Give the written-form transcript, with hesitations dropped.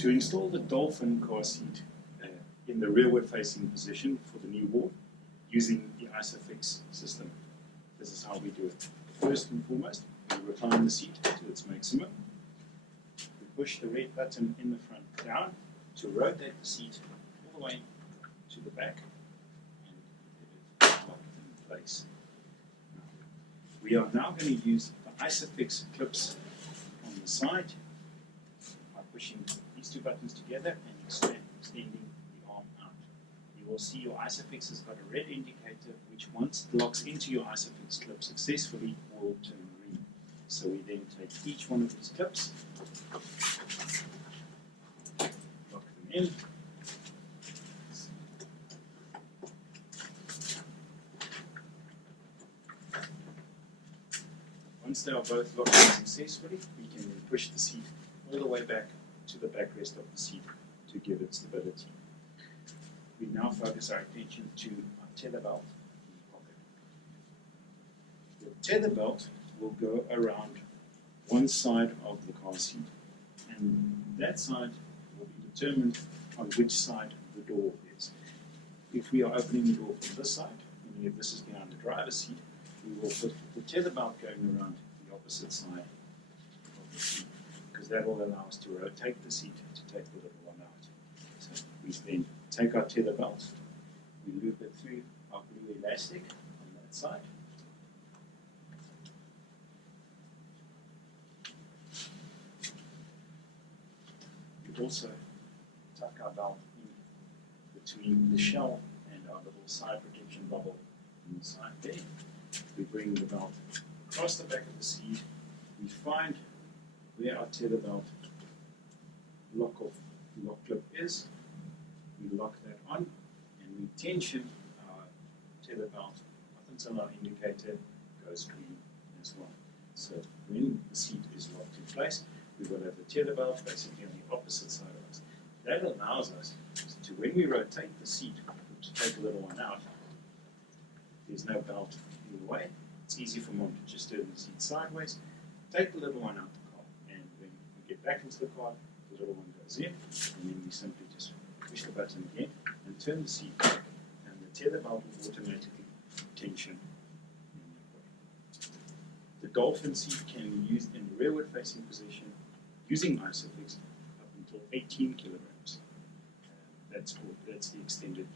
To install the Dolphin car seat in the rearward facing position for the new wall using the ISOFIX system, this is how we do it. First and foremost, we recline the seat to its maximum. We push the red button in the front down to rotate the seat all the way to the back and get it locked in place. We are now going to use the ISOFIX clips on the side by pushing these two buttons together and extending the arm out. You will see your ISOFIX has got a red indicator which, once it locks into your ISOFIX clip successfully, will turn green. So we then take each one of these clips, lock them in, once they are both locked in successfully, we can then push the seat all the way back to the backrest of the seat to give it stability. We now focus our attention to our tether belt in the pocket. The tether belt will go around one side of the car seat, and that side will be determined on which side the door is. If we are opening the door from this side, meaning if this is behind the driver's seat, we will put the tether belt going around the opposite side of the seat, because that will allow us to rotate the seat to take the little one out. So we then take our tether belt, we loop it through our blue elastic on that side. We also tuck our belt in between the shell and our little side protection bubble on the side there. We bring the belt across the back of the seat. We find where our tether belt lock clip is. We lock that on, and we tension our tether belt up until our indicator goes green as well. So when the seat is locked in place, we will have the tether belt basically on the opposite side of us. That allows us to, when we rotate the seat to take a little one out, there's no belt in the way. It's easy for mom to just turn the seat sideways, take the little one out the car, and when we get back into the car, the little one goes in, and then we simply just push the button again and turn the seat back, and the tether belt will automatically tension in that way. The Dolphin seat can be used in the rearward facing position using ISOFIX up until 18 kilograms. That's the extended